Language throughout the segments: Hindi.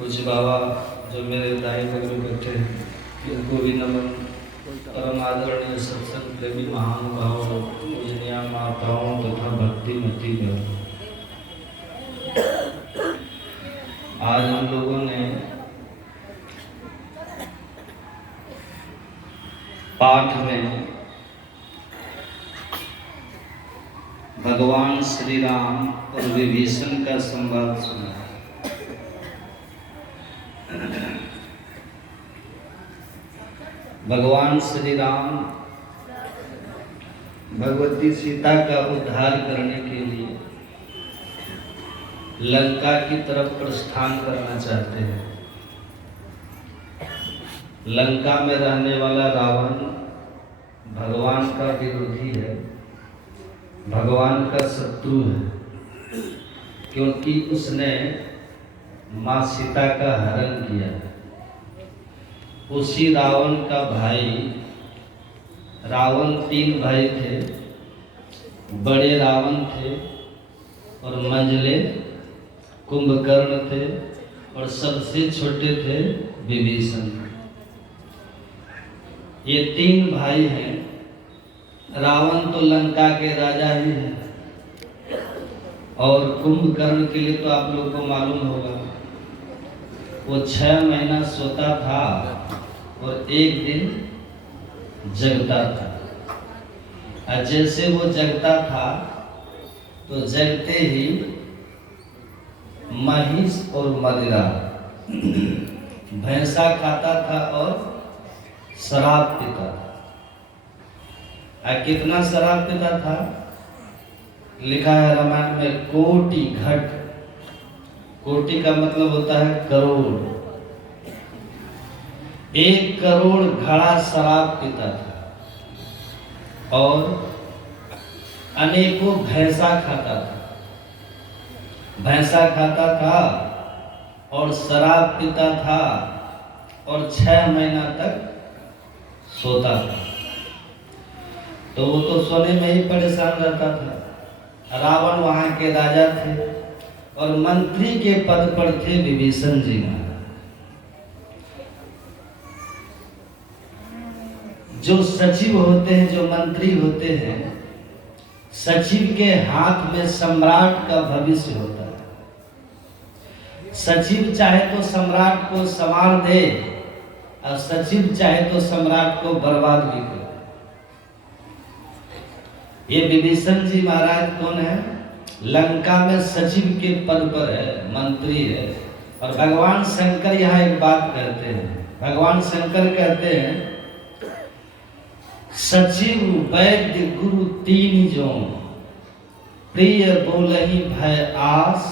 पूज्य बाबा जो मेरे दाई बगल में बैठे हैं, इनको भी नमन। परम आदरणीय सत्संग प्रेमी महानुभाव, पूजनीय माताओं तथा भक्ति मती बहनों, आज हम लोगों ने पाठ में भगवान श्री राम और विभीषण का संवाद सुना। भगवान श्री राम भगवती सीता का उद्धार करने के लिए लंका की तरफ प्रस्थान करना चाहते हैं। लंका में रहने वाला रावण भगवान का विरोधी है, भगवान का शत्रु है, क्योंकि उसने माँ सीता का हरण किया। उसी रावण का भाई, रावण 3 भाई थे, बड़े रावण थे और मंझले कुंभकर्ण थे और सबसे छोटे थे विभीषण। ये 3 भाई हैं। रावण तो लंका के राजा ही है और कुंभकर्ण के लिए तो आप लोग को मालूम होगा, वो 6 महीना सोता था और एक दिन जगता था। और जैसे वो जगता था तो जगते ही महिष और मदिरा भैंसा खाता था और शराब पीता था। कितना शराब पीता था? लिखा है रामायण में, कोटि घट। कोटि का मतलब होता है करोड़। 1 करोड़ घड़ा शराब पीता था और अनेकों भैंसा खाता था। भैंसा खाता था और शराब पीता था और 6 महीना तक सोता था। तो वो तो सोने में ही परेशान रहता था। रावण वहां के राजा थे और मंत्री के पद पर थे विभीषण जी महाराज। जो सचिव होते हैं, जो मंत्री होते हैं, सचिव के हाथ में सम्राट का भविष्य होता है। सचिव चाहे तो सम्राट को संवार दे और सचिव चाहे तो सम्राट को बर्बाद भी करे। ये विभीषण जी महाराज कौन है? लंका में सचिव के पद पर है, मंत्री है। और भगवान शंकर यहाँ एक बात कहते हैं। भगवान शंकर कहते हैं, सचिव वैद्य गुरु 3 जो, प्रिय बोलहि भय आस,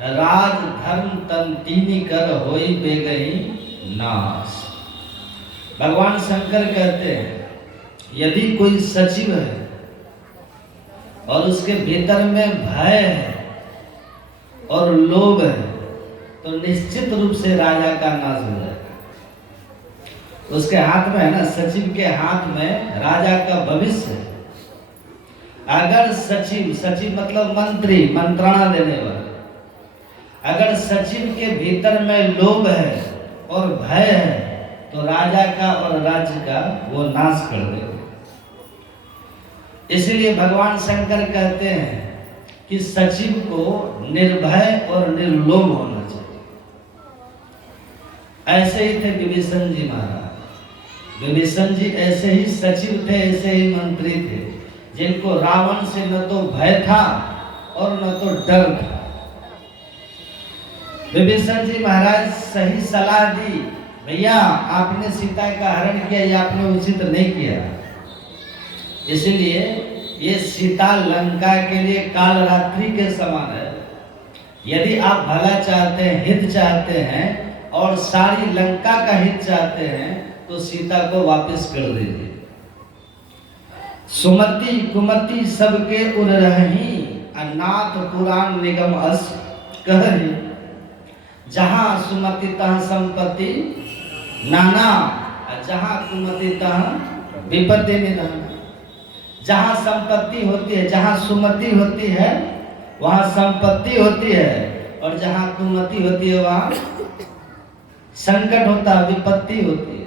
राज धर्म तन 3 कर होई बेगहि नाश। भगवान शंकर कहते हैं, यदि कोई सचिव है और उसके भीतर में भय है और लोभ है तो निश्चित रूप से राजा का नाश हो जाएगा। उसके हाथ में है ना, सचिव के हाथ में राजा का भविष्य है। अगर सचिव, सचिव मतलब मंत्री, मंत्रणा देने वाला, अगर सचिव के भीतर में लोभ है और भय है तो राजा का और राज्य का वो नाश कर देगा। इसलिए भगवान शंकर कहते हैं कि सचिव को निर्भय और निर्लोभ होना चाहिए। ऐसे ही थे विभीषण जी महाराज। विभीषण जी ऐसे ही सचिव थे, ऐसे ही मंत्री थे, जिनको रावण से न तो भय था और न तो डर था। विभीषण जी महाराज सही सलाह दी, भैया आपने सीता का हरण किया, ये आपने उचित नहीं किया। इसलिए ये सीता लंका के लिए काल रात्रि के समान है। यदि आप भला चाहते हैं, हित चाहते हैं और सारी लंका का हित चाहते हैं तो सीता को वापस कर दीजिए। सुमति कुमति सबके उर रही, अनाथ पुराण निगम अस कही। जहां सुमति तहाँ संपत्ति नाना, जहां कुमति तहाँ विपत्ति निधन। जहां संपत्ति होती है, जहां सुमति होती है वहां संपत्ति होती है, और जहां कुमति होती है वहां संकट होता है, विपत्ति होती है।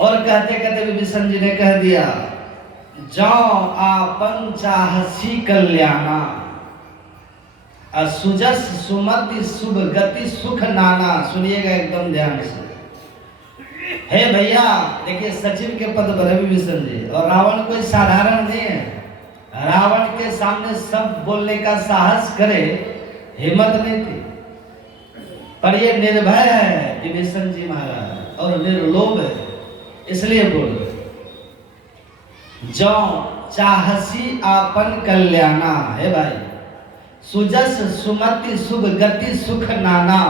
और कहते कहते विभीषण जी ने कह दिया, जाओ आपन चाहसी कल्याणा, सुजस सुमति शुभ गति सुख नाना। सुनिएगा एकदम ध्यान से। हे भैया देखिए, सचिव के पद पर विभीषण जी, और रावण कोई साधारण नहीं है। रावण के सामने सब बोलने का साहस करे, हिम्मत नहीं थी, पर ये निर्भय है विभीषण जी महाराज और निर्लोभ है, इसलिए बोल जो चाहसी आपन कल्याणा। है भाई, सुजस सुमति शुभ गति सुख नाना,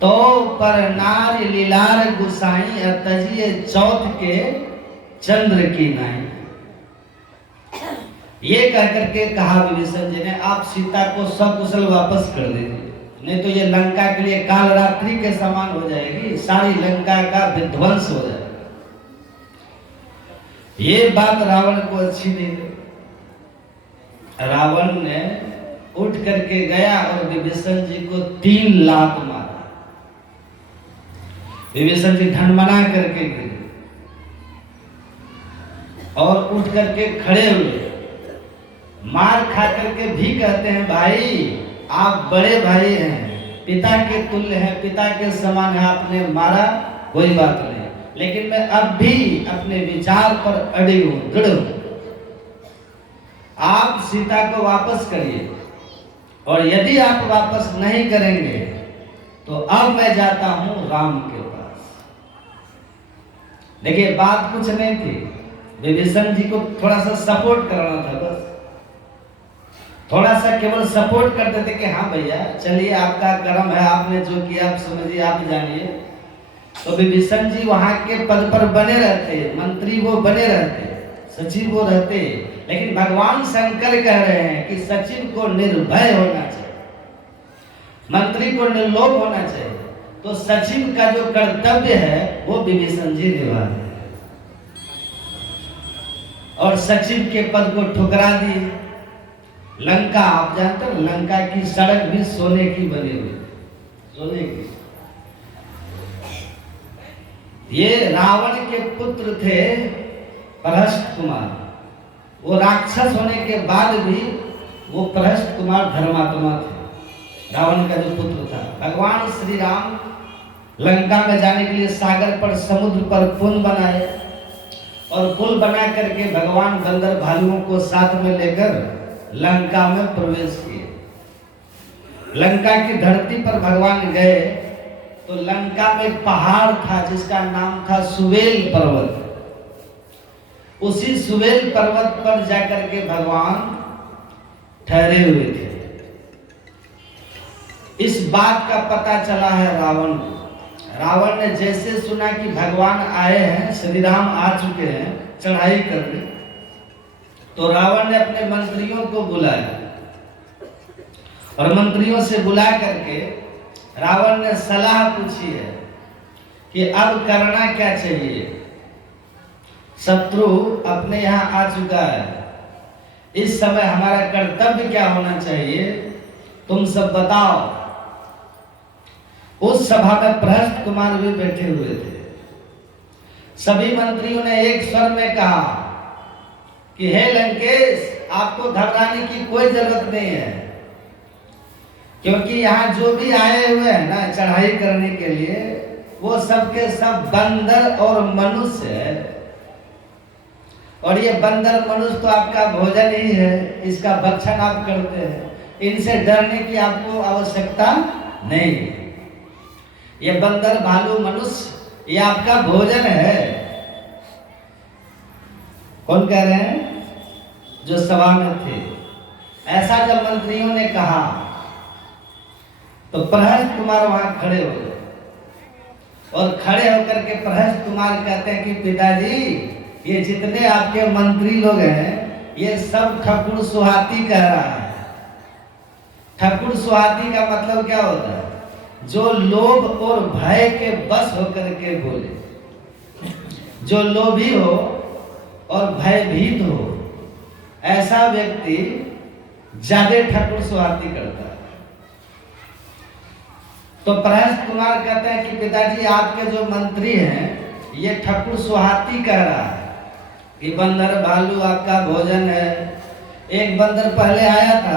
तो पर नार लीलार गुसाई तजिए चौथ के चंद्र की नाई। ये कह करके कहा विभीषण जी ने, आप सीता को सकुशल वापस कर दीजिए, नहीं तो ये लंका के लिए काल रात्रि के समान हो जाएगी, सारी लंका का विध्वंस हो जाएगा। ये बात रावण को अच्छी नहीं लगी। रावण ने उठ करके गया और विभीषण जी को 3 लात मारा। विभीषण जी ढनमना करके गिरे और उठ करके खड़े हुए, मार खा करके भी कहते हैं, भाई आप बड़े भाई हैं, पिता के तुल्य हैं, पिता के समान है, आपने मारा कोई बात नहीं, लेकिन मैं अब भी अपने विचार पर अड़ी हूं, दृढ़ हूं। आप सीता को वापस करिए, और यदि आप वापस नहीं करेंगे तो अब मैं जाता हूं राम के पास। देखिए बात कुछ नहीं थी, विभीषण जी को थोड़ा सा सपोर्ट करना था, बस थोड़ा सा केवल सपोर्ट करते थे कि हाँ भैया चलिए, आपका कर्म है, आपने जो किया आप समझिए, आप जानिए। तो विभीषण जी वहां के पद पर बने रहते, मंत्री वो बने रहते, सचिव वो रहते, लेकिन भगवान शंकर कह रहे हैं कि सचिव को निर्भय होना चाहिए, मंत्री को निर्लोभ होना चाहिए। तो सचिव का जो कर्तव्य है वो विभीषण जी निभा रहे हैं, और सचिव के पद को ठुकरा दिए। लंका, आप जानते हो लंका की सड़क भी सोने की बनी हुई, सोने की। ये रावण के पुत्र थे प्रहस्त कुमार, वो राक्षस होने के बाद भी वो प्रहस्त कुमार धर्मात्मा थे। रावण का जो पुत्र था, भगवान श्री राम लंका में जाने के लिए सागर पर, समुद्र पर पुल बनाए, और पुल बना करके भगवान बंदर भालुओं को साथ में लेकर लंका में प्रवेश किए। लंका की धरती पर भगवान गए तो लंका में पहाड़ था जिसका नाम था सुवेल पर्वत। उसी सुवेल पर्वत पर जाकर के भगवान ठहरे हुए थे। इस बात का पता चला है रावण को। रावण ने जैसे सुना कि भगवान आए हैं, श्री राम आ चुके हैं चढ़ाई करने, तो रावण ने अपने मंत्रियों को बुलाया, और मंत्रियों से बुला करके रावण ने सलाह पूछी है कि अब करना क्या चाहिए। शत्रु अपने यहाँ आ चुका है, इस समय हमारा कर्तव्य क्या होना चाहिए, तुम सब बताओ। उस सभा में प्रहस्त कुमार भी बैठे हुए थे। सभी मंत्रियों ने एक स्वर में कहा कि हे लंकेश, आपको घबराने की कोई जरूरत नहीं है, क्योंकि यहाँ जो भी आए हुए हैं ना चढ़ाई करने के लिए, वो सबके सब बंदर और मनुष्य है, और ये बंदर मनुष्य तो आपका भोजन ही है, इसका भक्षण आप करते हैं, इनसे डरने की आपको आवश्यकता नहीं। ये बंदर भालू मनुष्य ये आपका भोजन है। कौन कह रहे हैं? जो सभा में थे। ऐसा जब मंत्रियों ने कहा तो प्रहस्त कुमार वहां खड़े हो गए, और खड़े होकर के प्रहस्त कुमार कहते हैं कि पिताजी, ये जितने आपके मंत्री लोग हैं ये सब ठकुर सुहाती कह रहा है। ठकुर सुहाती का मतलब क्या होता है? जो लोभ और भय के बस होकर के बोले, जो लोभी हो और भयभीत हो, ऐसा व्यक्ति ज्यादा ठकुर सुहाती करता है। तो प्रहस्त कुमार कहते हैं कि पिताजी आपके जो मंत्री हैं ये ठकुर सुहाती कह रहा है कि बंदर भालू आपका भोजन है। एक बंदर पहले आया था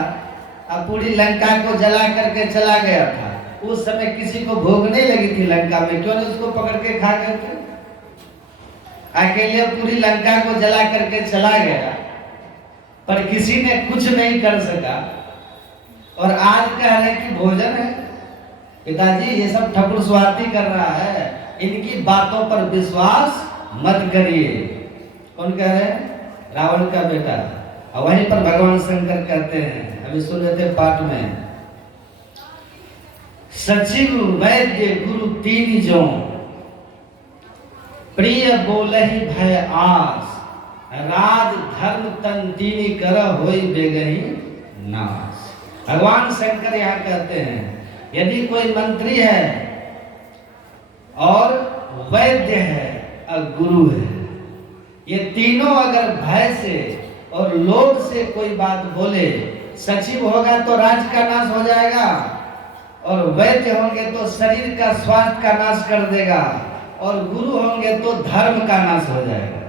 अब पूरी लंका को जला करके चला गया था। उस समय किसी को भूख नहीं लगी थी लंका में, क्यों नहीं उसको पकड़ के खा गए थे। अकेले पूरी लंका को जला करके चला गया पर किसी ने कुछ नहीं कर सका और आज कह रहे कि भोजन है। पिताजी ये सब ठकुर स्वार्थी कर रहा है, इनकी बातों पर विश्वास मत करिए। कौन कह रहे हैं? रावण का बेटा। और वहीं पर भगवान शंकर कहते हैं, अभी सुन लेते पाठ में, सचिव वैद्य गुरु तीन जो प्रिय बोलहि भय आस राज धर्म तन तीनी कर होई बेगही नाश। भगवान शंकर यहाँ कहते हैं यदि कोई मंत्री है और वैद्य है और गुरु है, ये तीनों अगर भय से और लोभ से कोई बात बोले, सचिव होगा तो राज्य का नाश हो जाएगा और वैद्य होंगे तो शरीर का स्वास्थ्य का नाश कर देगा और गुरु होंगे तो धर्म का नाश हो जाएगा।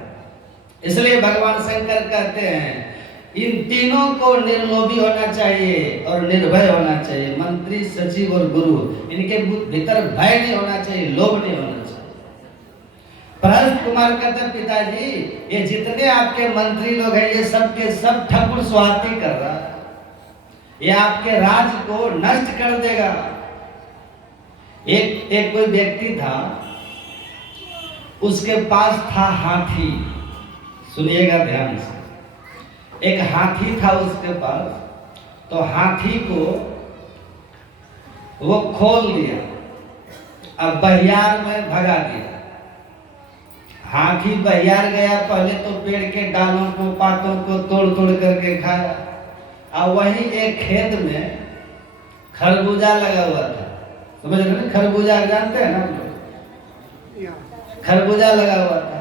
इसलिए भगवान शंकर कहते हैं इन तीनों को निर्लोभी होना चाहिए और निर्भय होना चाहिए। मंत्री, सचिव और गुरु, इनके भीतर भय नहीं होना चाहिए, लोभ नहीं होना चाहिए। प्रहस्त कुमार कहते पिताजी ये जितने आपके मंत्री लोग हैं ये सब के सब ठकुर स्वार्थी कर रहा है, ये आपके राज्य को नष्ट कर देगा। एक कोई व्यक्ति था, उसके पास था हाथी। सुनिएगा ध्यान से। एक हाथी था उसके पास, तो हाथी को वो खोल दिया, अब बहियार में भगा दिया। हाथी बहियार गया, पहले तो पेड़ के डालों को पातों को तोड़ तोड़ करके खाया। अब वहीं एक खेत में खरबूजा लगा हुआ था, समझ रहे ना? खरबूजा जानते हैं ना? खरबूजा लगा हुआ था।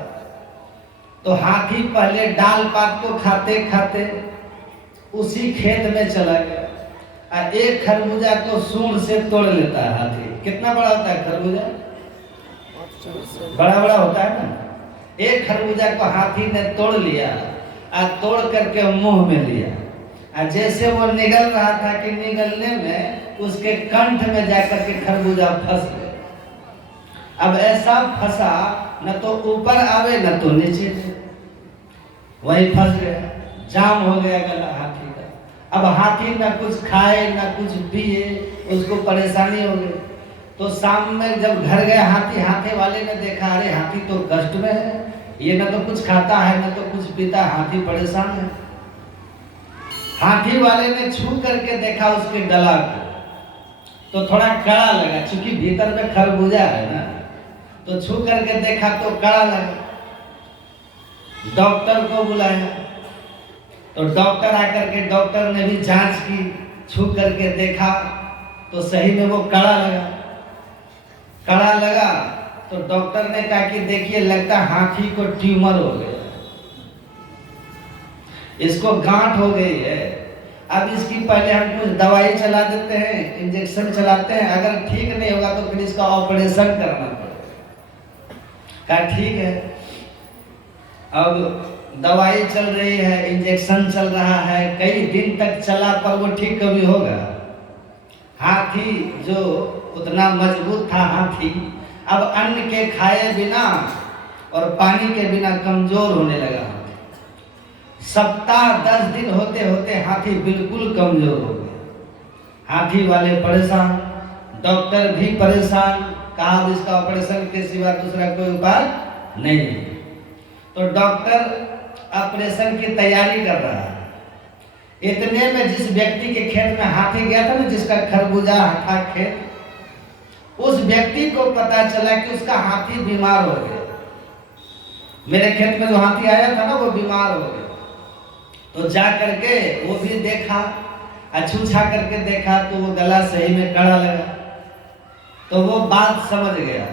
तो हाथी पहले डाल पात को खाते खाते उसी खेत में चला गया और एक खरबूजा को सूंड से तोड़ लेता है हाथी। कितना बड़ा होता है खरबूजा? बड़ा बड़ा होता है ना। एक खरबूजा को हाथी ने तोड़ लिया और तोड़ करके मुंह में लिया और जैसे वो निगल रहा था कि निगलने में उसके कंठ में जाकर के खरबूजा फंस गया। अब ऐसा फंसा न तो ऊपर आवे न तो नीचे, वही फंस गया, जाम हो गया गला हाथी का। अब हाथी न कुछ खाए न कुछ पिए, उसको परेशानी हो गई। तो शाम में जब घर गए हाथी वाले ने देखा अरे हाथी तो कष्ट में है, ये न तो कुछ खाता है न तो कुछ पीता, हाथी परेशान है। हाथी वाले ने छू करके देखा उसके गला को, तो थोड़ा कड़ा लगा, क्योंकि भीतर में खरबूजा है ना, तो छू करके देखा तो कड़ा लगा। डॉक्टर को बुलाया, तो डॉक्टर आकर के डॉक्टर ने भी जांच की, छू करके देखा तो सही में वो कड़ा लगा। कड़ा लगा तो डॉक्टर ने कहा कि देखिए लगता हाथी को ट्यूमर हो गया, इसको गांठ हो गई है। अब इसकी पहले हम कुछ दवाई चला देते हैं, इंजेक्शन चलाते हैं, अगर ठीक नहीं होगा तो फिर इसका ऑपरेशन करना पड़ेगा। कहा ठीक है। अब दवाई चल रही है, इंजेक्शन चल रहा है, कई दिन तक चला पर वो ठीक कभी होगा? हाथी जो उतना मजबूत था हाथी, अब अन्न के खाए बिना और पानी के बिना कमजोर होने लगा। सप्ताह 10 दिन होते होते हाथी बिल्कुल कमजोर हो गया। हाथी वाले परेशान, डॉक्टर भी परेशान, कहा इसका ऑपरेशन के सिवा दूसरा कोई उपाय नहीं। तो डॉक्टर ऑपरेशन की तैयारी कर रहा है। इतने में जिस व्यक्ति के खेत में हाथी गया था ना, जिसका खरबूजा था खेत, उस व्यक्ति को पता चला कि उसका हाथी बीमार हो गया। मेरे खेत में जो हाथी आया था ना वो बीमार हो गया। तो जा करके वो भी देखा, अछूछा करके देखा तो वो गला सही में कड़ा लगा। तो वो बात समझ गया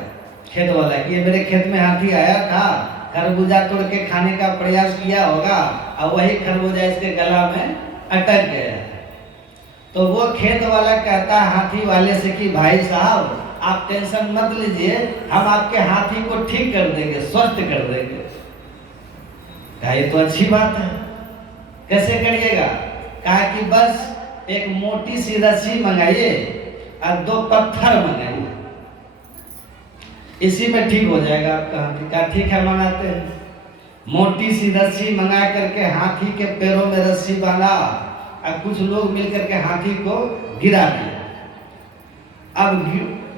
खेत वाला कि ये मेरे खेत में हाथी आया था, खरबूजा तोड़ के खाने का प्रयास किया होगा और वही खरबूजा इसके गला में अटक गया। तो वो खेत वाला कहता है हाथी वाले से कि भाई साहब आप टेंशन मत लीजिए, हम आपके हाथी को ठीक कर देंगे, स्वस्थ कर देंगे। कहा ये तो अच्छी बात है, कैसे करिएगा? कहा कि बस एक मोटी सी रस्सी मंगाइए और 2 पत्थर मंगाइए, इसी में ठीक हो जाएगा आपका हाथी। कहा ठीक है, मंगाते हैं। मोटी सी रस्सी मंगा करके हाथी के पैरों में रस्सी बांधा और कुछ लोग मिलकर के हाथी को गिरा दिया। अब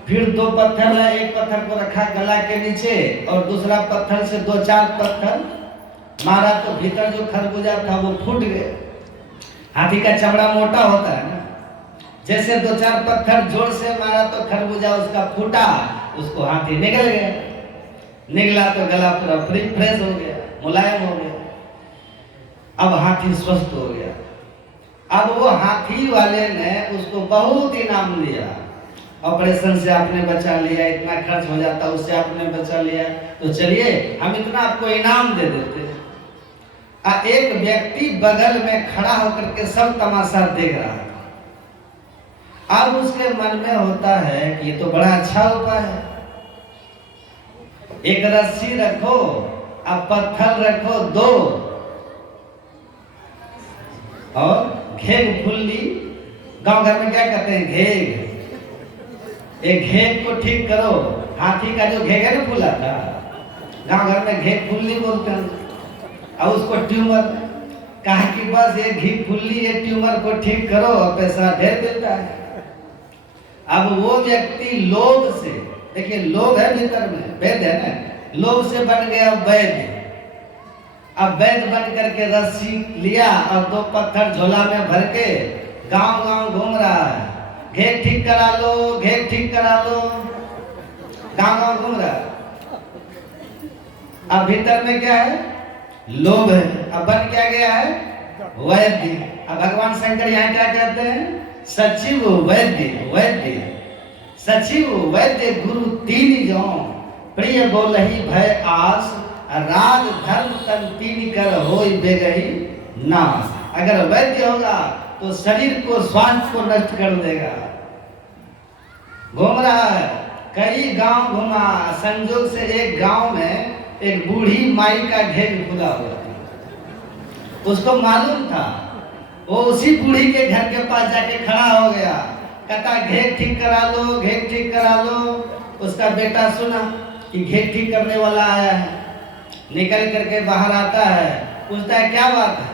फिर 2 पत्थर है, एक पत्थर को रखा गला के नीचे और दूसरा पत्थर से 2-4 पत्थर मारा तो भीतर जो खरबूजा था वो फूट गया। हाथी का चमड़ा मोटा होता है ना, जैसे 2-4 पत्थर जोर से मारा तो खरबूजा उसका फूटा, उसको हाथी निकल गया। निकला तो गला पूरा फ्रेश हो गया, मुलायम हो गया। अब हाथी स्वस्थ हो गया। अब वो हाथी वाले ने उसको बहुत इनाम दिया। ऑपरेशन से आपने बचा लिया, इतना खर्च हो जाता उससे आपने बचा लिया, तो चलिए हम इतना आपको इनाम दे देते। एक व्यक्ति बगल में खड़ा होकर के सब तमाशा देख रहा था। अब उसके मन में होता है कि ये तो बड़ा अच्छा उपाय है, एक रस्सी रखो अब पत्थर रखो 2 और घेग फुल्ली, गांव घर में क्या कहते हैं घेग, एक घेग को ठीक करो। हाथी का जो घेग है ना फूला था, गांव घर में घेग फुल्ली बोलते हैं, और उसको ट्यूमर। कहा कि बस ये घी फुल्ली ये ट्यूमर को ठीक करो और पैसा ढेर मिलता है। अब वो व्यक्ति लोभ से, देखिए लोभ है भीतर में, वैद्य है ना, लोभ से बन गया वैद्य। अब वैद्य बन करके रस्सी लिया और 2 पत्थर झोला में भर के गांव गांव घूम रहा है, घेग ठीक करा लो, घेग ठीक करा लो, गांव गांव घूम रहा है। अब भीतर में क्या है? लोभ है। अब बन क्या गया है? वैद्य। अब भगवान शंकर यहाँ क्या कहते हैं? सचिव वैद्य, वैद्य सचिव वैद्य गुरु 3 जो, प्रिय बोलहि भय आस, राज धर्म तन 3 कर होई बेगही नाश। अगर वैद्य होगा तो शरीर को, स्वास्थ्य को नष्ट कर देगा। घूम रहा है, कई गांव घुमा, संजोग से एक गांव में एक बूढ़ी माई का घेग खुला हुआ था। उसको मालूम था, वो उसी बूढ़ी के घर के पास जाके खड़ा हो गया, कहता घेग ठीक करा लो, घेग ठीक करा लो। उसका बेटा सुना कि घेग ठीक करने वाला आया है, निकल करके बाहर आता है, पूछता है क्या बात है?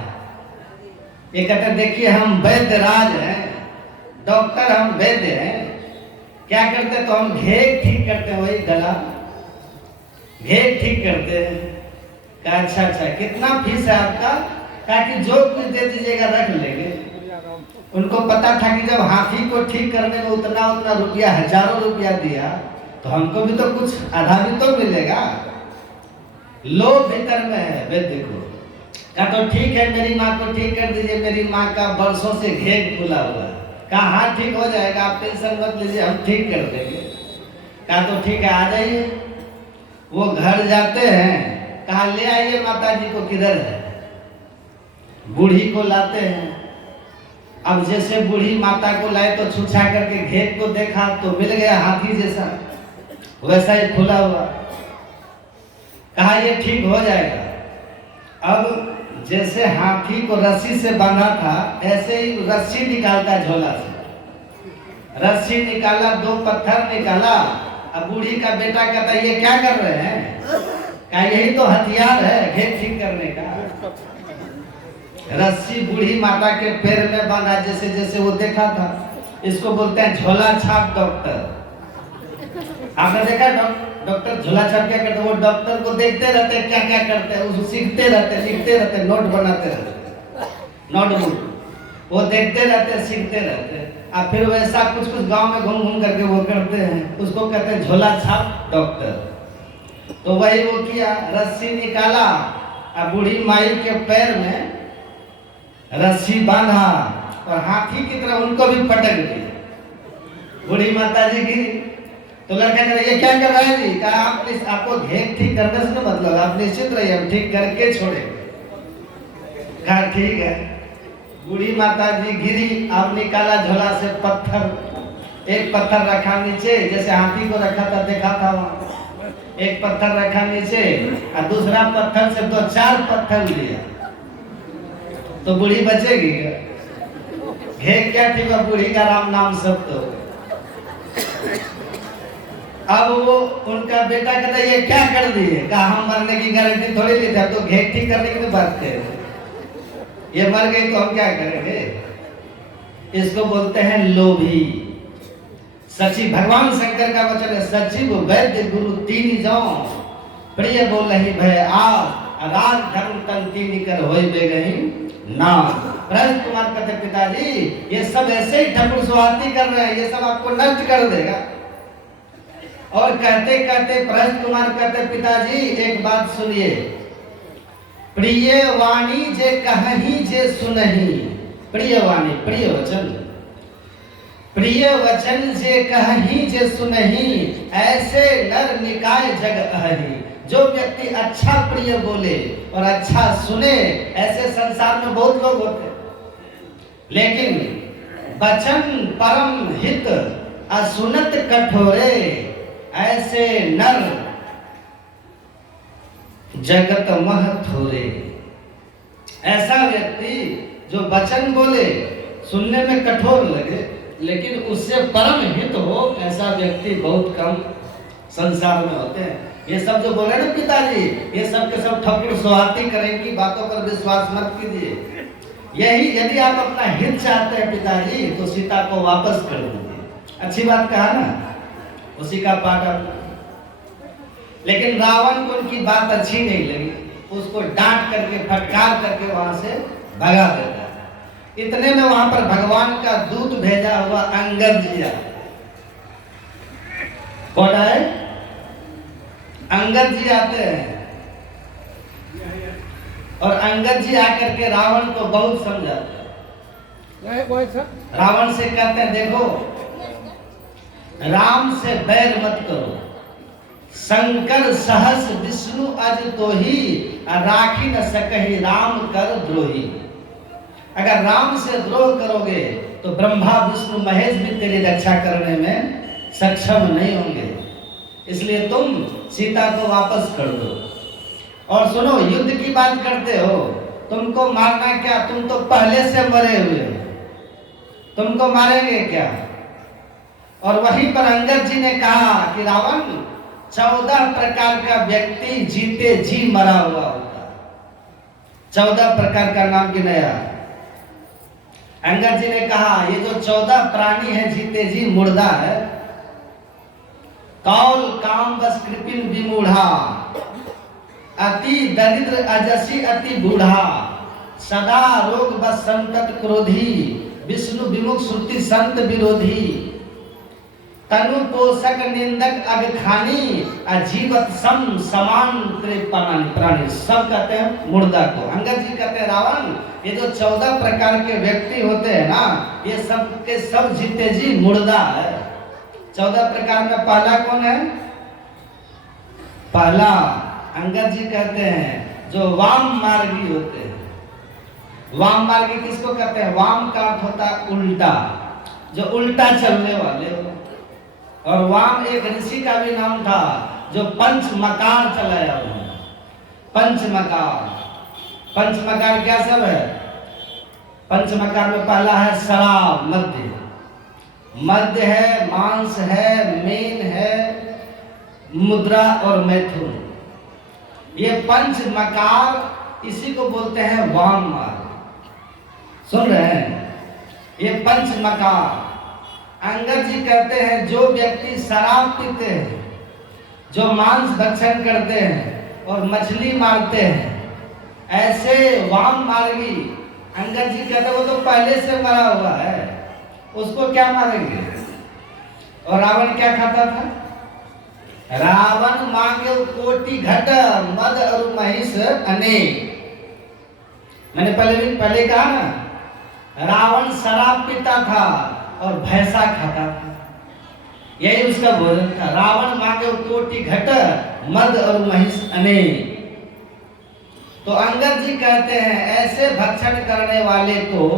ये कहते देखिए हम वैद्य राज हैं, डॉक्टर हम वैद्य हैं, क्या करते तो हम घेग ठीक करते हैं, वही गला घेग ठीक करते हैं। कहा अच्छा कितना फीस है आपका? कहा कि जो कुछ दे दीजिएगा रख लेंगे। उनको पता था कि जब हाथी को ठीक करने में उतना रुपया, हजारों रुपया दिया, तो हमको भी तो कुछ आधा भी तो मिलेगा। लोभ भीतर में है वैद्य को। कहा तो ठीक है, मेरी माँ को ठीक कर दीजिए, मेरी माँ का बरसों से घेग खुला हुआ है। कहा हाँ ठीक हो जाएगा, आप टेंशन मत लीजिए, हम ठीक कर देंगे। कहा तो ठीक है, आ जाइए। वो घर जाते हैं, कहा ले आइए माता जी को, किधर है? बूढ़ी को लाते हैं। अब जैसे बूढ़ी माता को लाए तो छुछा करके घेग को देखा तो मिल गया हाथी जैसा, वैसा ही खुला हुआ। कहा ये ठीक हो जाएगा। अब जैसे हाथी को रस्सी से बांधा था, ऐसे ही रस्सी निकालता झोला से, रस्सी निकाला, 2 पत्थर निकाला। अब बूढ़ी का बेटा कहता ये क्या कर रहे हैं? कहा यही तो हथियार है घेग ठीक करने का। रस्सी बूढ़ी माता के पैर में बांधा, जैसे जैसे वो देखा था। इसको बोलते हैं झोला छाप डॉक्टर। आपने देखा डॉक्टर झोला छाप क्या करते? वो डॉक्टर को देखते रहते क्या क्या करते हैं, उसको सीखते रहते, लिखते रहते, नोट बनाते रहते, नोटबुक वो देखते रहते, सीखते रहते। और फिर वैसा कुछ गांव में घूम घूम करके वो करते हैं, उसको कहते हैं झोला छाप डॉक्टर। तो वही वो किया, रस्सी निकाला और बूढ़ी माई के पैर में रस्सी बांधा और हाथी की तरह उनको भी पटक दिया। बूढ़ी माता जी गिरी तो लड़का कह ये क्या कर रहा है जी? कहा आपको घेग ठीक करने से मतलब, आप निश्चित रहिए हम ठीक करके छोड़ेंगे। कहा ठीक है। बूढ़ी माता जी गिरी, आप निकाला झोला से पत्थर, एक पत्थर रखा नीचे, जैसे हाथी को रखा था, देखा था वहां, एक पत्थर रखा नीचे और दूसरा पत्थर से 2-4 पत्थर लिया, तो बूढ़ी बचेगी क्या? घेर क्या थी वह बूढ़ी का राम नाम सब। तो अब वो उनका बेटा कहता ये क्या कर दिए? कहा हम मरने की गारंटी थोड़ी लेते हैं, तो घेर ठीक करने की तो बात कह रहे, ये मर गई तो हम क्या करेंगे? इसको बोलते हैं लोभी। सची, भगवान शंकर का वचन है, सचिव वैद्य गुरु तीन जौ, प्रिय बोलहि भय आज, राज धर्म तन तीन कर होई बेगहि नाम। ब्रज कुमार कहते पिताजी ये सब ऐसे ही ठकुर सुहाती कर रहे हैं, ये सब आपको नष्ट कर देगा। और कहते कहते ब्रज कुमार कहते पिताजी एक बात सुनिए, प्रिय वाणी जे कहीं जे सुनहि, प्रिय वाणी प्रिय वचन, प्रिय वचन जे कहीं जे सुनहि, ऐसे नर निकाय जग अहि। जो व्यक्ति अच्छा प्रिय बोले और अच्छा सुने, ऐसे संसार में बहुत लोग होते, लेकिन वचन परम हित असुनत कठोरे, ऐसे नर जगत मह थोरे। ऐसा व्यक्ति जो वचन बोले, सुनने में कठोर लगे, लेकिन उससे परम हित हो, ऐसा व्यक्ति बहुत कम संसार में होते हैं। ये सब जो बोले ना पिताजी, ये सब के सब ठकुर सुहाती करें की बातों पर विश्वास मत कीजिए। यही यदि आप अपना हित चाहते हैं पिताजी, तो सीता को वापस कर दीजिए। अच्छी बात कहा ना, उसी का पाठ। लेकिन रावण को उनकी बात अच्छी नहीं लगी, उसको डांट करके फटकार करके वहां से भगा देता है। इतने में वहां पर भगवान का दूत भेजा हुआ अंगद जी आए। कौन आए? अंगद जी आते हैं, और अंगद जी आकर के रावण को बहुत समझाते हैं। रावण से कहते हैं देखो, राम से बैर मत करो, शंकर सहस विष्णु अज तो ही, राखी न सकहि राम कर द्रोही। अगर राम से द्रोह करोगे तो ब्रह्मा विष्णु महेश भी तेरी रक्षा करने में सक्षम नहीं होंगे, इसलिए तुम सीता को वापस कर दो। और सुनो, युद्ध की बात करते हो, तुमको मारना क्या? तुम तो पहले से मरे हुए हो, तुमको मारेंगे क्या? और वहीं पर अंगद जी ने कहा कि रावण 14 प्रकार का व्यक्ति जीते जी मरा हुआ होता है। 14 प्रकार का नाम गिनाया। अंगद जी ने कहा ये जो 14 प्राणी है जीते जी मुर्दा है। कौल काम बस कृपिन विमूढ़ा, अति दरिद्र अजसी अति बूढ़ा, सदा रोग बस संतत क्रोधी, विष्णु विमुख श्रुति संत विरोधी, तनु पोषक निंदक अगखानी, अजीवत सम समान प्राणी। सब कहते हैं मुर्दा को। अंगद जी कहते हैं रावण ये जो 14 प्रकार के व्यक्ति होते हैं ना, ये सब के सब जीते जी मुर्दा है। 14 प्रकार में पहला कौन है? पहला अंगद जी कहते हैं जो वाम मार्गी होते हैं। वाम मार्गी किसको कहते हैं? वाम का अर्थ होता है उल्टा, जो उल्टा चलने वाले हो। और वाम एक ऋषि का भी नाम था जो पंच मकार चलाया उन्होंने। पंच मकार, पंच मकार क्या सब है? पंच मकार में पहला है शराब, मध्य, मध्य है, मांस है, मेन है, मुद्रा और मैथुन। ये पंच मकार, इसी को बोलते हैं वाम मार्ग। सुन रहे हैं? ये पंच मकार। अंगद जी कहते हैं जो व्यक्ति शराब पीते हैं, जो मांस भक्षण करते हैं और मछली मारते हैं, ऐसे वाम मार्गी, अंगद जी कहते हैं वो तो पहले से मरा हुआ है, उसको क्या मारेंगे? और रावण क्या खाता था? रावण मांगे कोटि घट, मद और महिष अनेक। मैंने पहले कहा ना, रावण शराब पीता था और भैंसा खाता था, यही उसका भोजन था। रावण मांगे कोटि घट, मद और महिष अनेक। तो अंगद जी कहते हैं ऐसे भक्षण करने वाले को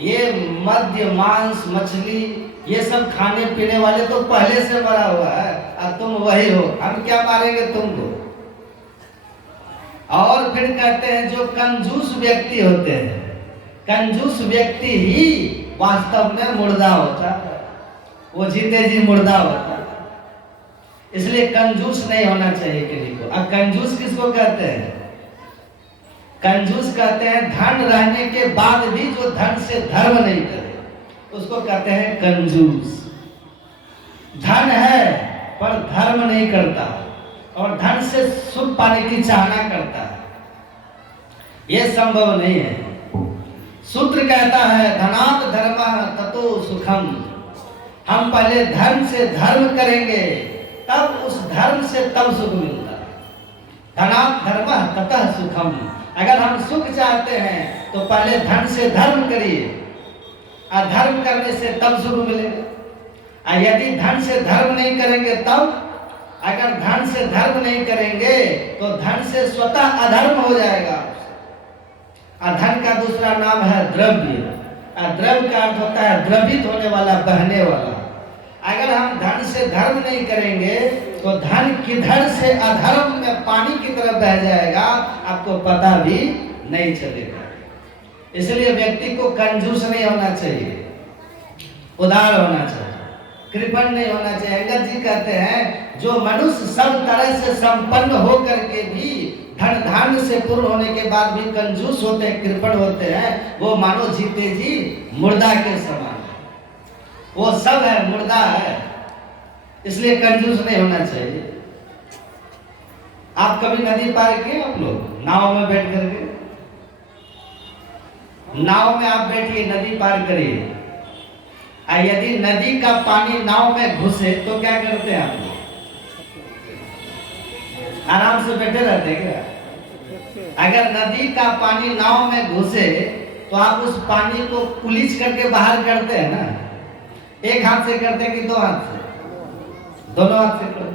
ये मद्य मांस मछली ये सब खाने पीने वाले तो पहले से मरा हुआ है और तुम वही हो, हम क्या मारेंगे तुमको। और फिर कहते हैं जो कंजूस व्यक्ति होते हैं, कंजूस व्यक्ति ही वास्तव में मुर्दा होता है, वो जीते जी मुर्दा होता है। इसलिए कंजूस नहीं होना चाहिए किसी को। अब कंजूस किसको कहते हैं? कंजूस कहते हैं धन रहने के बाद भी जो धन से धर्म नहीं करे उसको कहते हैं कंजूस। धन है पर धर्म नहीं करता और धन से सुख पाने की चाहना करता है, यह संभव नहीं है। सूत्र कहता है धनात् धर्मः ततो सुखम। हम पहले धन से धर्म करेंगे तब उस धर्म से तब सुख मिलता है। धनात् धर्मः ततः सुखम। अगर हम सुख चाहते हैं तो पहले धन से धर्म करिए और धर्म करने से तब सुख मिलेगा। और यदि धन से धर्म नहीं करेंगे तब, अगर धन से धर्म नहीं करेंगे तो धन से स्वतः अधर्म हो जाएगा। और धन का दूसरा नाम है द्रव्य, और द्रव्य का अर्थ होता है द्रवित होने वाला, बहने वाला। अगर हम धन से धर्म नहीं करेंगे तो धन किधर से अधर्म में पानी की तरफ बह जाएगा, आपको पता भी नहीं चलेगा। इसलिए व्यक्ति को कंजूस नहीं होना चाहिए, उदार होना चाहिए, कृपण नहीं होना चाहिए। अंगद जी कहते हैं जो मनुष्य सब तरह से संपन्न हो करके भी धन धान्य से पूर्ण होने के बाद भी कंजूस होते हैं, कृपण होते हैं, वो मानो जीते जी मुर्दा के समान, वो सब है मुर्दा है। इसलिए कंजूस नहीं होना चाहिए। आप कभी नदी पार किए? आप लोग नाव में बैठ करके, नाव में आप बैठिए, नदी पार करिए, और यदि नदी का पानी नाव में घुसे तो क्या करते हैं आप लोग? आराम से बैठे रहते हैं क्या? अगर नदी का पानी नाव में घुसे तो आप उस पानी को कुलीच करके बाहर करते हैं ना, एक हाथ से करते हैं कि दो हाथ से? दोनों हाथ से करते हैं।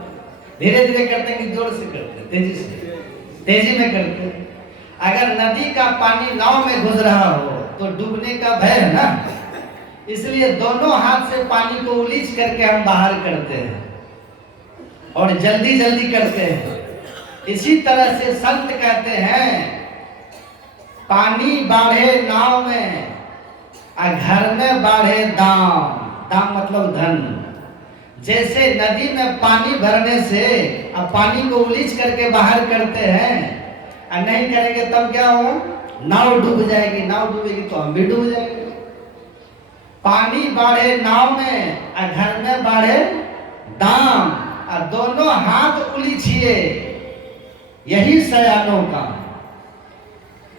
धीरे धीरे करते हैं कि जोर से करते हैं? तेजी से, तेजी में करते हैं। अगर नदी का पानी नाव में घुस रहा हो तो डूबने का भय है ना, इसलिए दोनों हाथ से पानी को उलीच करके हम बाहर करते हैं और जल्दी जल्दी करते हैं। इसी तरह से संत कहते हैं पानी बाढ़े नाव में और घर में बाढ़े दाम। दाम मतलब धन। जैसे नदी में पानी भरने से अब पानी को उलीच करके बाहर करते हैं और नहीं करेंगे तब क्या होगा? नाव डूब जाएगी, नाव डूबेगी तो हम भी डूब जाएंगे। पानी बाढ़े नाव में और घर में बाढ़े दाम, और दोनों हाथ उलीचिए, यही सयानों का।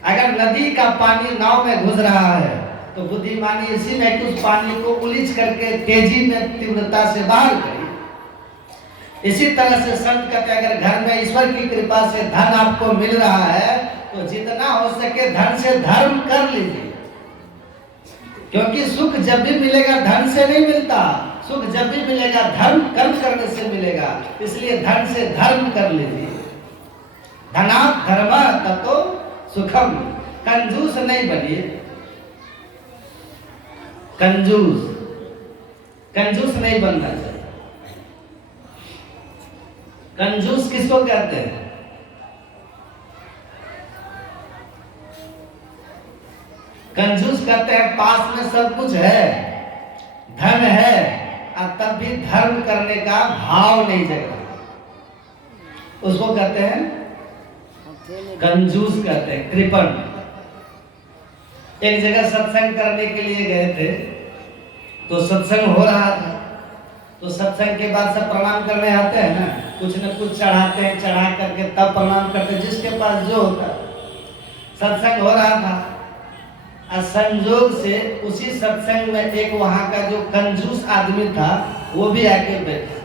अगर नदी का पानी नाव में घुस रहा है तो बुद्धिमानी इसी में कि उस पानी को उलीच करके तेजी में तीव्रता से बाहर करिए। इसी तरह से संत कहते हैं अगर घर में ईश्वर की कृपा से धन आपको मिल रहा है तो जितना हो सके धन से धर्म कर लीजिए, क्योंकि सुख जब भी मिलेगा धन से नहीं मिलता, सुख जब भी मिलेगा धर्म कर्म करने से मिलेगा। इसलिए धन से धर्म कर लीजिए। धनात् धर्मः ततो सुखम। कंजूस नहीं बनिए, कंजूस कंजूस नहीं बनना चाहिए। कंजूस किसको कहते हैं? कंजूस कहते हैं पास में सब कुछ है, धन है, और तब भी धर्म करने का भाव नहीं जगा, उसको कहते हैं कंजूस, कहते हैं कृपण। एक जगह सत्संग करने के लिए गए थे, तो सत्संग हो रहा था, तो सत्संग के बाद सब प्रणाम करने आते हैं ना, कुछ न कुछ चढ़ाते हैं, चढ़ा करके तब प्रणाम करते हैं, जिसके पास जो होता है। सत्संग हो रहा था और संजोग से उसी सत्संग में एक वहाँ का जो कंजूस आदमी था वो भी आके बैठा।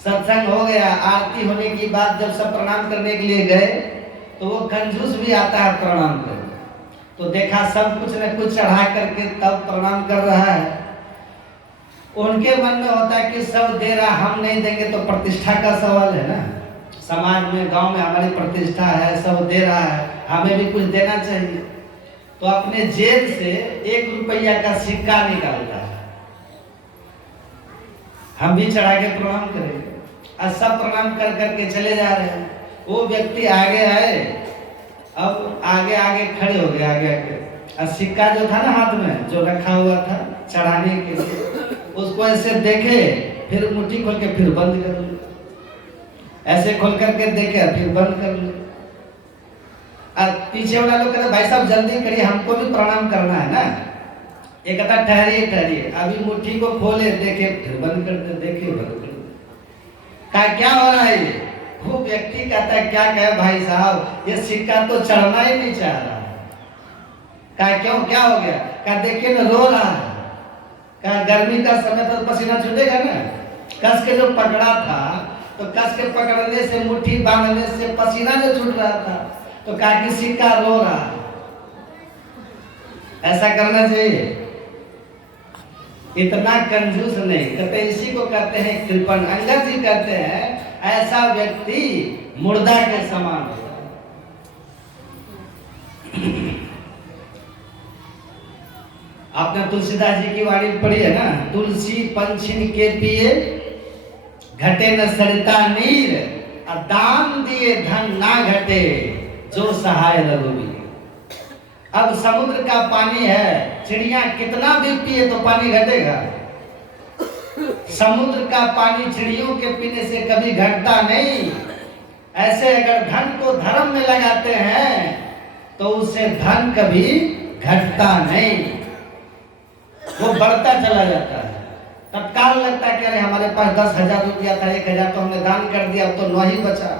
सत्संग हो गया, आरती होने की बाद जब सब प्रणाम करने के लिए गए तो वो कंजूस भी आता है प्रणाम करने, तो देखा सब कुछ न कुछ चढ़ा करके तब प्रणाम कर रहा है। उनके मन में होता है कि सब दे रहा, हम नहीं देंगे तो प्रतिष्ठा का सवाल है ना, समाज में गांव में हमारी प्रतिष्ठा है, सब दे रहा है, हमें भी कुछ देना चाहिए। तो अपने जेब से 1 रुपया का सिक्का निकालता है। हम भी चढ़ा के प्रणाम करेंगे, और सब प्रणाम कर करके चले जा रहे हैं। वो व्यक्ति आगे आए, अब आगे आगे खड़े हो गए, आगे आगे, और सिक्का जो था ना हाथ में जो रखा हुआ था चढ़ाने के लिए, उसको ऐसे देखे, फिर मुट्ठी खोल के फिर बंद कर ली, ऐसे खोल करके देखे फिर बंद कर ली। और पीछे वाला लोग कहते भाई साहब जल्दी करिए, हमको भी प्रणाम करना है ना। ये कहता ठहरिए ठहरिए, अभी मुट्ठी को खोले, देखे फिर बंद कर दे, देखे बंद कर दे। क्या हो रहा है ये? वो व्यक्ति कहता है क्या कहे भाई साहब, ये सिक्का तो चढ़ना ही नहीं चाह रहा है। कहा क्यों, क्या हो गया? कहा देखिए ना रो रहा है। कहा गर्मी का समय तो पसीना छूटेगा ना, कस के जो पकड़ा था तो कस के पकड़ने से, मुट्ठी बांधने से पसीना जो छूट रहा था, तो कहा कि सिक्का रो रहा है। ऐसा करना चाहिए? इतना कंजूस नहीं कहते, इसी को कहते हैं कृपण। अंगद जी कहते हैं ऐसा व्यक्ति मुर्दा के समान होता है। आपने तुलसीदास जी की वाणी पढ़ी है ना, तुलसी पंछिन के पिए घटे न सरिता नीर, और दान दिए धन ना घटे जो सहाय रघुवीर। अब समुद्र का पानी है, चिड़िया कितना भी पिए तो पानी घटेगा? समुद्र का पानी चिड़ियों के पीने से कभी घटता नहीं। ऐसे अगर धन को धर्म में लगाते हैं तो उससे धन कभी घटता नहीं, वो बढ़ता चला जाता है। तत्काल लगता है कि अरे हमारे पास 10,000 रुपया था, 1,000 तो हमने दान कर दिया, अब तो 9 ही बचा।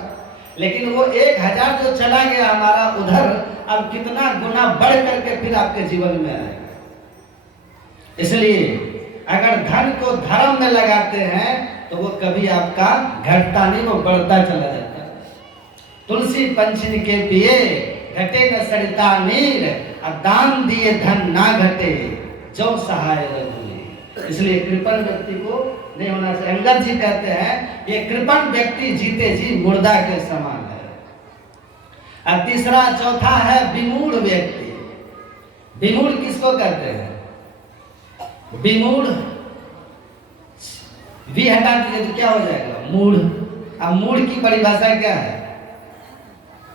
लेकिन वो 1,000 जो चला गया हमारा उधर, अब कितना गुना बढ़ करके फिर आपके जीवन में आएगा। इसलिए अगर धन को धर्म में लगाते हैं तो वो कभी आपका घटता नहीं, वो बढ़ता चला जाता है। तुलसी पंछिन के पिए घटे न सरिता नीर, और दान दिए धन ना घटे जो सहाय रघुवीर। इसलिए कृपण व्यक्ति को नहीं होना चाहिए। अंगद जी कहते हैं ये कृपण व्यक्ति जीते जी मुर्दा के समान है। और तीसरा चौथा है विमूढ़ व्यक्ति। विमूढ़ किसको कहते हैं? विमूढ़ वी हटा दीजिए तो क्या हो जाएगा? मूढ़। अब मूढ़ की परिभाषा क्या है?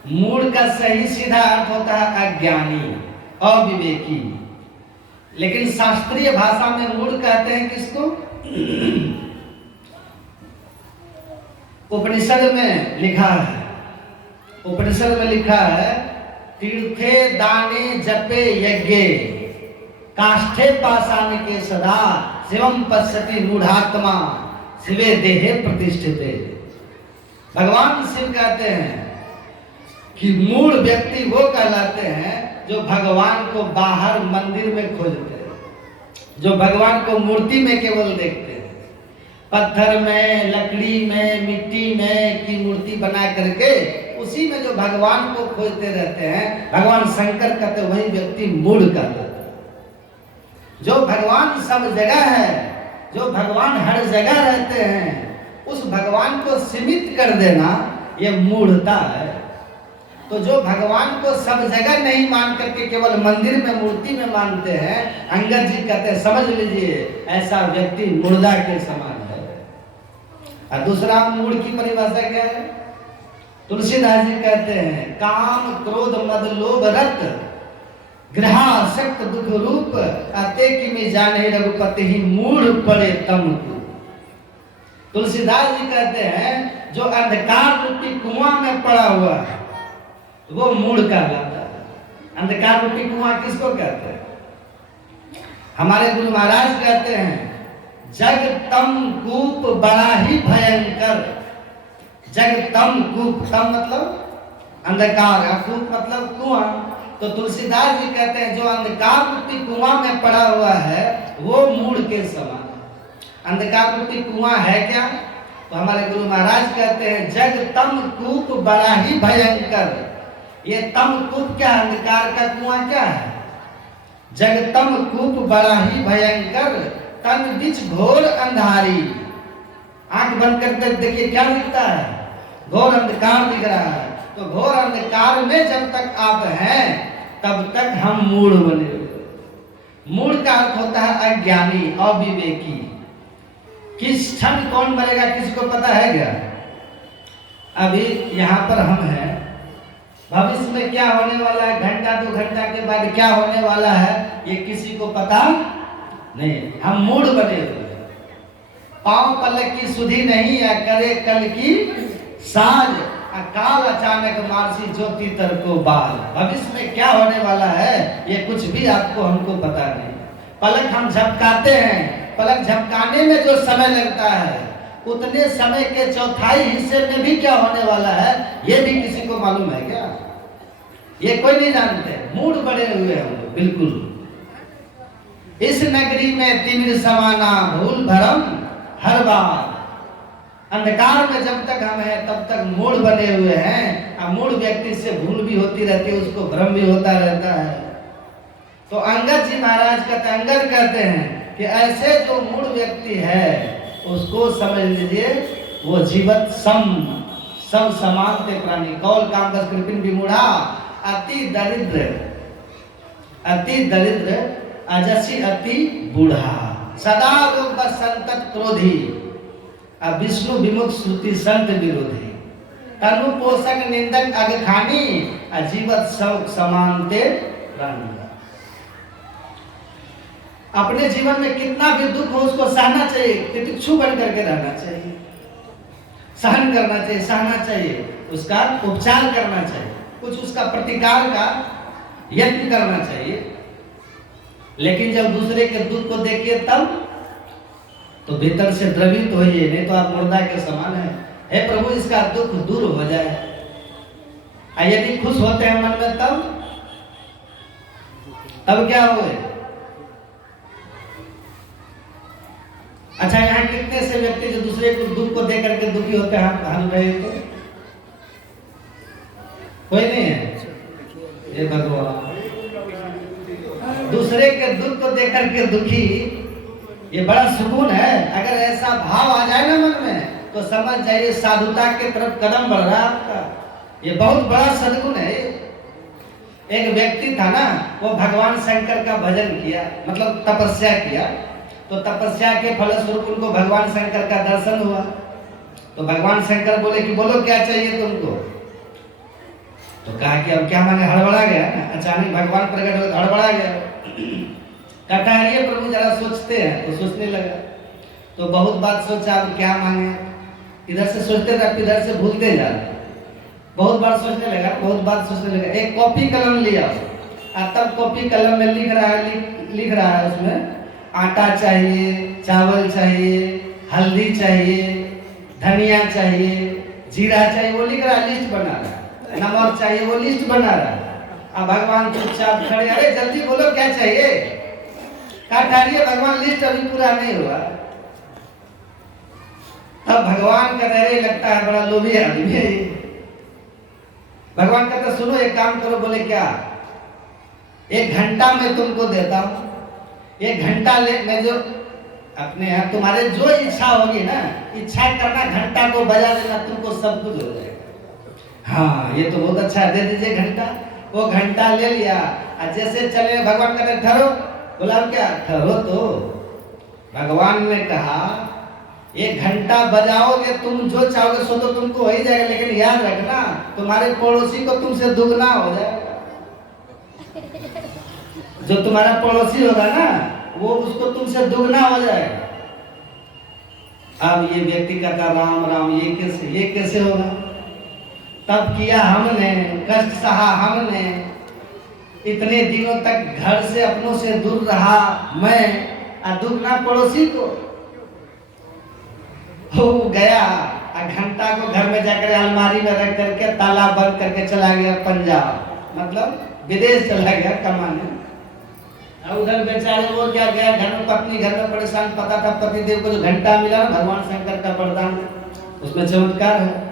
मूढ़ का सही सीधा अर्थ होता है अज्ञानी, अविवेकी। लेकिन शास्त्रीय भाषा में मूढ़ कहते हैं किसको? उपनिषद में लिखा है, उपनिषद में लिखा है तीर्थे दाने जपे यज्ञे काष्ठे पाषाण के सदा शिवम पश्यति मूढ़ात्मा शिवे देहे प्रतिष्ठिते। भगवान शिव कहते हैं कि मूढ़ व्यक्ति वो कहलाते हैं जो भगवान को बाहर मंदिर में खोजते हैं, जो भगवान को मूर्ति में केवल देखते हैं, पत्थर में, लकड़ी में, मिट्टी में की मूर्ति बना करके उसी में जो भगवान को खोजते रहते हैं। भगवान शंकर कहते वही व्यक्ति मूढ़ कहलाता है। जो भगवान सब जगह है, जो भगवान हर जगह रहते हैं, उस भगवान को सीमित कर देना ये मूढ़ता है। तो जो भगवान को सब जगह नहीं मान करके केवल मंदिर में, मूर्ति में मानते हैं, अंगद जी कहते हैं समझ लीजिए ऐसा व्यक्ति मुर्दा के समान है। और दूसरा मूढ़ की परिभाषा क्या है? तुलसीदास जी कहते हैं काम क्रोध मद लोभ रत गृहासक्त दुख रूप, अते कि में जाने रघुपति ही मूढ़ पड़े तम को। तुलसीदास जी कहते हैं जो अंधकार रूपी कुआं में पड़ा हुआ है वो मूढ़ कहलाता है। अंधकार रूपी कुआं किसको कहते हैं? हमारे गुरु महाराज कहते हैं जग तम कूप बड़ा ही भयंकर। जग तम कूप, तम मतलब अंधकार, कूप मतलब कुआं। तो तुलसीदास जी कहते हैं जो अंधकार रूपी कुआं में पड़ा हुआ है वो मूढ़ के समान। अंधकार रूपी कुआं है क्या? तो हमारे गुरु महाराज कहते हैं जग तम कूप बड़ा ही भयंकर। ये तम कूप क्या? अंधकार का कुआं क्या है? जग तम कूप बड़ा ही भयंकर, तन बीच घोर अंधारी। आंख बंद करके देखिए क्या दिखता है? घोर अंधकार दिख रहा है। तो घोर अंधकार में जब तक आप हैं तब तक हम मूढ़ बने हुए। मूढ़ का अर्थ होता है अज्ञानी, अविवेकी। किस क्षण कौन मरेगा किसी को पता है क्या? अभी यहाँ पर हम हैं, भविष्य में क्या होने वाला है, घंटा 2 घंटा के बाद क्या होने वाला है, ये किसी को पता नहीं। हम मूढ़ बने हुए, पांव पलक की सुधि नहीं है, करे कल की साज, अकाल अचानक मारसी ज्योति तर को बाल। भविष्य में क्या होने वाला है ये कुछ भी आपको हमको पता नहीं। पलक हम झपकाते हैं, पलक झपकाने में जो समय लगता है उतने समय के चौथाई हिस्से में भी क्या होने वाला है ये भी किसी को मालूम है क्या? ये कोई नहीं जानते। मूड बड़े हुए हम लोग बिल्कुल। इस नगरी में तिमिर समाना भूल भरम हर बार। अंधकार में जब तक हम हैं तब तक मूड बने हुए हैं। और मूड व्यक्ति से भूल भी होती रहती है, उसको भ्रम भी होता रहता है। तो अंगद जी महाराज कहते, अंगद कहते हैं कि ऐसे जो मूड व्यक्ति है उसको समझ लीजिए वो जीवत सम समानते प्राणी कौल काम बस कृपिन विमूढ़ा अति दरिद्र अजसी अति बूढ़ा सदा लोग बस संतत क्रोधी विष्णु विमुख श्रुति संत विरोधी तनु पोषक निंदक अगखानी अजीवत सब समानते प्राणी। अपने जीवन में कितना भी दुख हो उसको सहना चाहिए, तितिक्षु बन करके रहना चाहिए, सहन करना चाहिए, सहना चाहिए, उसका उपचार करना चाहिए, कुछ उसका प्रतिकार का यत्न करना चाहिए। लेकिन जब दूसरे के दुख को देखिए तब तो भीतर से द्रवित होइए, नहीं तो आप मुर्दा के समान है। हे प्रभु इसका दुख दूर हो जाए। यदि खुश होते हैं मन में तब क्या हुए? अच्छा, यहाँ कितने से व्यक्ति जो दूसरे को दुख को देख करके दुखी होते हैं, हंस रहे तो कोई नहीं है। ये भगवान दूसरे के दुख को देख करके दुखी, ये बड़ा सुकून है। अगर ऐसा भाव आ जाए ना मन में तो समझ जाइए साधुता के तरफ कदम बढ़ रहा है आपका। ये बहुत बड़ा सद्गुण है। एक व्यक्ति था ना, वो भगवान शंकर का भजन किया, मतलब तपस्या किया। तो तपस्या के फलस्वरूप उनको भगवान शंकर का दर्शन हुआ। तो भगवान शंकर बोले कि बोलो क्या चाहिए तुमको? तो कहा कि अब क्या माने, हड़बड़ा गया ना, अचानक भगवान प्रकट हुए, हड़बड़ा गया। कहता है ये प्रभु जरा सोचते हैं। तो सोचने लगा, तो बहुत बात सोचा, अब क्या मांगे। इधर से सोचते रहे, इधर से भूलते जा रहे। बहुत बार सोचने लगा, बहुत बात सोचने लगा। एक कॉपी कलम लिया और तब कॉपी कलम में लिख रहा है उसमें आटा चाहिए, चावल चाहिए, हल्दी चाहिए, धनिया चाहिए, जीरा चाहिए, वो लिख रहा है, लिस्ट बना रहा है। नमक चाहिए, वो लिस्ट बना रहा है। अब भगवान चुपचाप खड़े, अरे जल्दी बोलो क्या चाहिए। कहा ठहरिए भगवान, लिस्ट अभी पूरा नहीं हुआ। तब भगवान का डर लगता है बड़ा लोभी आदमी है। भगवान कहता सुनो एक काम करो। बोले क्या? 1 घंटा मैं तुमको देता हूँ। 1 घंटा ले, मैं जो अपने यहाँ तुम्हारे जो इच्छा होगी ना, इच्छा करना, घंटा को बजा देना, तुमको सब कुछ हो जाएगा। हाँ ये तो बहुत अच्छा है, दे दीजिए घंटा। वो घंटा ले लिया और जैसे चले भगवान कहते ठहरो। बोला क्या ठहरो? तो भगवान ने कहा 1 घंटा बजाओगे तुम जो चाहोगे सो तो तुमको हो ही जाएगा, लेकिन याद रखना तुम्हारे पड़ोसी को तुमसे दुगना हो जाएगा। जो तुम्हारा पड़ोसी होगा ना वो उसको तुमसे दुगना हो जाएगा। अब ये व्यक्ति कहता राम राम, ये कैसे होगा? तब किया हमने, कष्ट सहा हमने, इतने दिनों तक घर से अपनों से दूर रहा मैं, और दुगना पड़ोसी को हो गया। घंटा को घर में जाकर अलमारी में रख करके ताला बंद करके चला गया पंजाब, मतलब विदेश चला गया कमाने। और उधर बेचारे वो क्या गया, घर में पत्नी घर में परेशान। पता था पतिदेव को जो घंटा मिला ना भगवान शंकर का वरदान, उसमें चमत्कार है।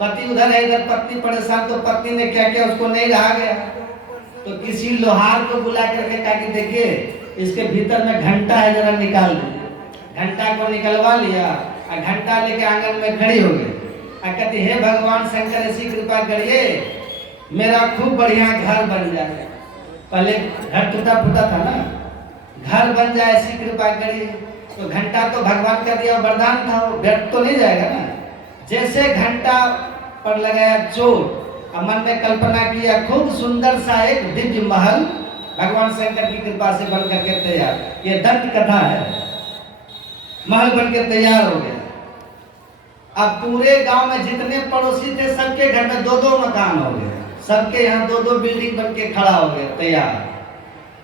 पति उधर है, इधर पत्नी परेशान। तो पत्नी ने क्या किया, उसको नहीं रहा गया तो किसी लोहार को बुला करके कहा कि देखिए इसके भीतर में घंटा है, जरा निकाल दीजिए। घंटा को निकलवा लिया और घंटा लेके आंगन में खड़ी हो गई। कहती हे भगवान शंकर ऐसी कृपा करिए मेरा खूब बढ़िया घर बन जाए। पहले घर टूटा फूटा था ना, घर बन जाए ऐसी कृपा करिए। तो घंटा तो भगवान का दिया वरदान था, वो व्यर्थ तो नहीं जाएगा ना। जैसे घंटा पर लगाया चोट, और मन में कल्पना किया खूब सुंदर सा एक दिव्य महल भगवान शंकर की कृपा से बन करके तैयार। ये दंत कथा है। महल बनकर तैयार हो गया। अब पूरे गांव में जितने पड़ोसी थे सबके घर में दो दो मकान हो गए, सबके यहाँ दो दो बिल्डिंग बन के खड़ा हो गया तैयार।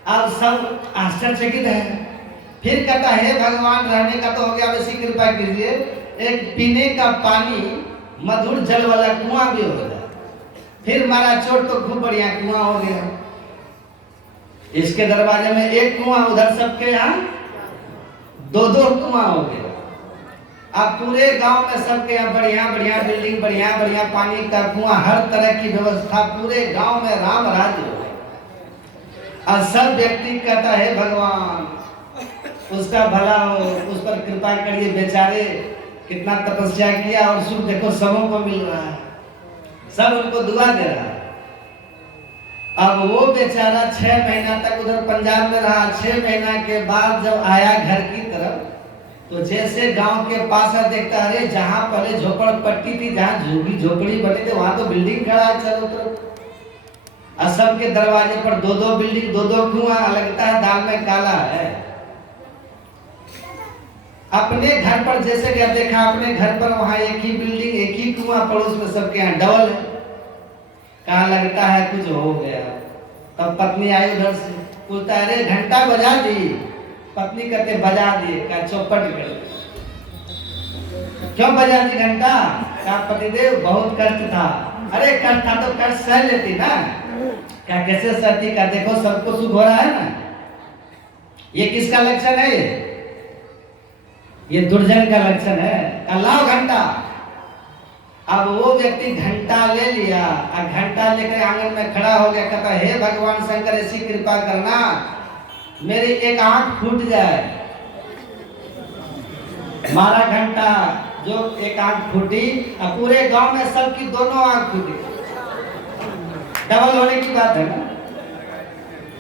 अब सब आश्चर्यचकित है। फिर कहता है भगवान रहने का तो हो गया, वैसी कृपा कीजिए एक पीने का पानी मधुर जल वाला कुआं भी हो गया। फिर मारा चोट तो खूब बढ़िया कुआं हो गया। इसके दरवाजे में एक कुआं, उधर सबके यहाँ दो दो कुआं हो गया। अब पूरे गांव में सबके यहाँ बढ़िया बढ़िया बिल्डिंग, बढ़िया बढ़िया पानी का कुआं, हर तरह की व्यवस्था, पूरे गांव में राम राज्य हो गया। और सब व्यक्ति कहता है भगवान उसका भला हो, उस पर कृपा करिए, बेचारे कितना तपस्या किया और सुख देखो सबों को मिल रहा है, सब उनको दुआ दे रहा है। अब वो बेचारा 6 महीना तक उधर पंजाब में रहा। 6 महीना के बाद जब आया घर की तरफ, तो जैसे गांव के पास देखता, अरे जहाँ पहले झोपड़पट्टी थी, जहाँ झुग्गी झोपड़ी बनी थी, वहां तो बिल्डिंग खड़ा है चारों तरफ। और सबके दरवाजे पर दो दो बिल्डिंग, दो दो कुआं, लगता है दाल में काला है। अपने घर पर जैसे क्या देखा, अपने घर पर वहां एक ही बिल्डिंग, एक ही कुआं, पड़ोस में सबके यहाँ डबल है। कहाँ लगता है कुछ हो गया। तब पत्नी आई उधर से, पूछता है अरे घंटा बजा दी? पत्नी कहते बजा दिए। क्या चौपट कर? क्यों बजा दी घंटा? क्या पतिदेव बहुत कष्ट था। अरे कष्ट था तो कष्ट सह लेती ना। क्या कैसे सहती? का देखो सबको सुख हो रहा है ना। ये किसका लक्षण है? ये दुर्जन का लक्षण है। का लाओ घंटा। अब वो व्यक्ति घंटा ले लिया और घंटा लेकर आंगन में खड़ा हो गया। कहता हे भगवान शंकर ऐसी कृपा करना मेरी एक आंख फूट जाए। मारा घंटा, जो एक आंख फूटी और पूरे गांव में सबकी दोनों आंख फूटी। डबल होने की बात है ना।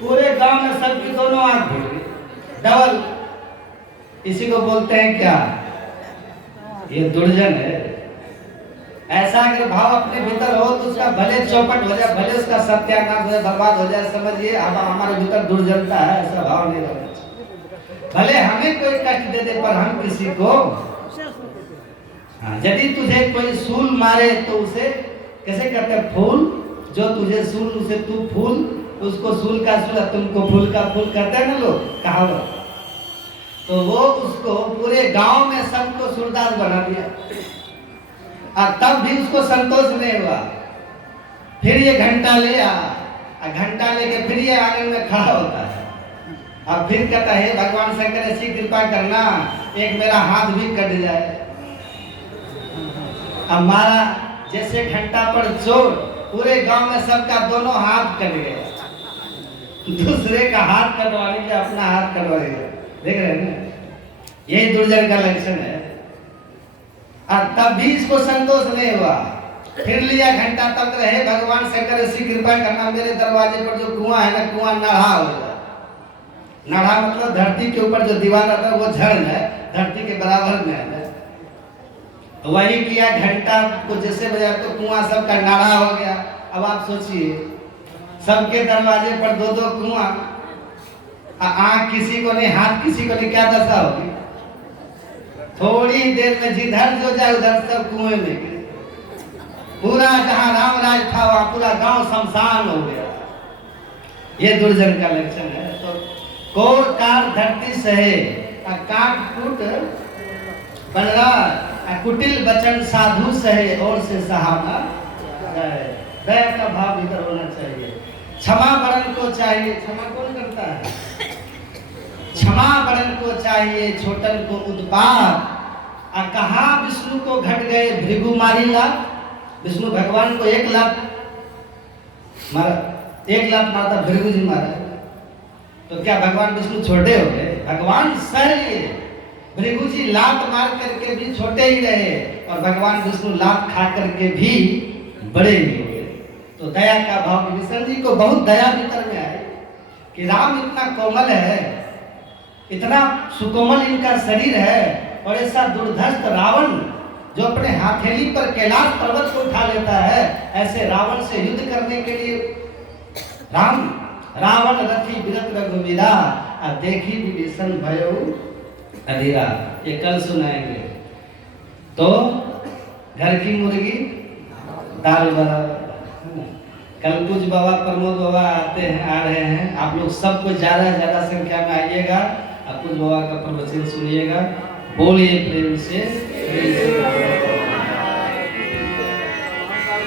पूरे गांव में सबकी दोनों आंख फूटी, डबल। इसी को बोलते हैं क्या? ये दुर्जन है। ऐसा अगर भाव अपने भीतर हो तो उसका भले चौपट हो जाए, भले उसका सत्यानाश हो जाए, बर्बाद हो जाए, समझिए अब हमारे भीतर दुर्जनता है। ऐसा भाव नहीं रहना चाहिए। भले हमें कोई कष्ट दे दे पर हम किसी को, यदि तुझे कोई सूल मारे तो उसे कैसे कहते हैं? फूल। जो तुझे सूल उसे तू फूल, उसको सूल का सूल, तुमको फूल का फूल कहते हैं ना लोग, कहावत। तो वो उसको पूरे गांव में सबको सूरदास बना दिया और तब भी उसको संतोष नहीं हुआ। फिर ये घंटा ले आ, घंटा लेके फिर ये आंगन में खड़ा होता है और फिर कहता है भगवान शंकर ऐसी कृपा करना एक मेरा हाथ भी कट जाए। हमारा जैसे घंटा पर चोट, पूरे गांव में सबका दोनों हाथ कट गए। दूसरे का हाथ कटवाने के अपना हाथ कटवाएगा। देख रहे हैं ना, यही दुर्जन का लक्षण है। और तब भी इसको संतोष नहीं हुआ। फिर लिया घंटा, तब रहे भगवान शंकर ऐसी कृपा करना मेरे दरवाजे पर जो कुआं है ना, कुआं नढ़ा हो जाए। नढ़ा मतलब धरती के ऊपर जो दीवार रहता है वो झड़ है, धरती के बराबर में है। वही किया, घंटा को जैसे बजाया तो कुआं सबका नाड़ा हो गया। अब आप सोचिए सबके दरवाजे पर दो दो कुआं, आंख किसी को नहीं, हाथ किसी को नहीं, क्या दशा होगी? थोड़ी देर में जिधर जो जाए उधर सब कुएं में गिरे। पूरा जहां राम राज था वहां पूरा गांव शमशान हो गया। ये दुर्जन का लक्षण है। तो कोर कार धरती सहे, काट कूट बनरा, कुटिल बचन साधु सहे, और से सहाना दया का भाव भीतर होना चाहिए। क्षमा बरन को चाहिए। क्षमा कौन करता है? क्षमा बरन को चाहिए, छोटन को उत्पात। कहा विष्णु को घट गए भृगु मारी लात। विष्णु भगवान को 1 लाख मारा, 1 लाख मारता भृगु जी मारा। तो क्या भगवान विष्णु छोटे हो गए? भगवान सह लिए। भृगु जी लात मार करके भी छोटे ही रहे और भगवान विष्णु लात खा करके भी बड़े ही हो गए। तो दया का भाव, विष्णु जी को बहुत दया भीतर में आए। कि राम इतना कोमल है, इतना सुकोमल इनका शरीर है, और ऐसा दुर्धर्ष रावण जो अपने हथेली पर कैलाश पर्वत को उठा लेता है, ऐसे रावण से युद्ध करने के लिए राम रावण रथी विरत रघुवीरा आ देखी विभीषण भयो अधीरा। ये कल सुनाएंगे। तो घर की मुर्गी दाल बराबर। कल कुछ बाबा प्रमोद बाबा आते हैं, आ रहे हैं। आप लोग सबको ज्यादा संख्या में आइएगा और कुछ बाबा का प्रवचन सुनिएगा। बोलिए प्रेम से।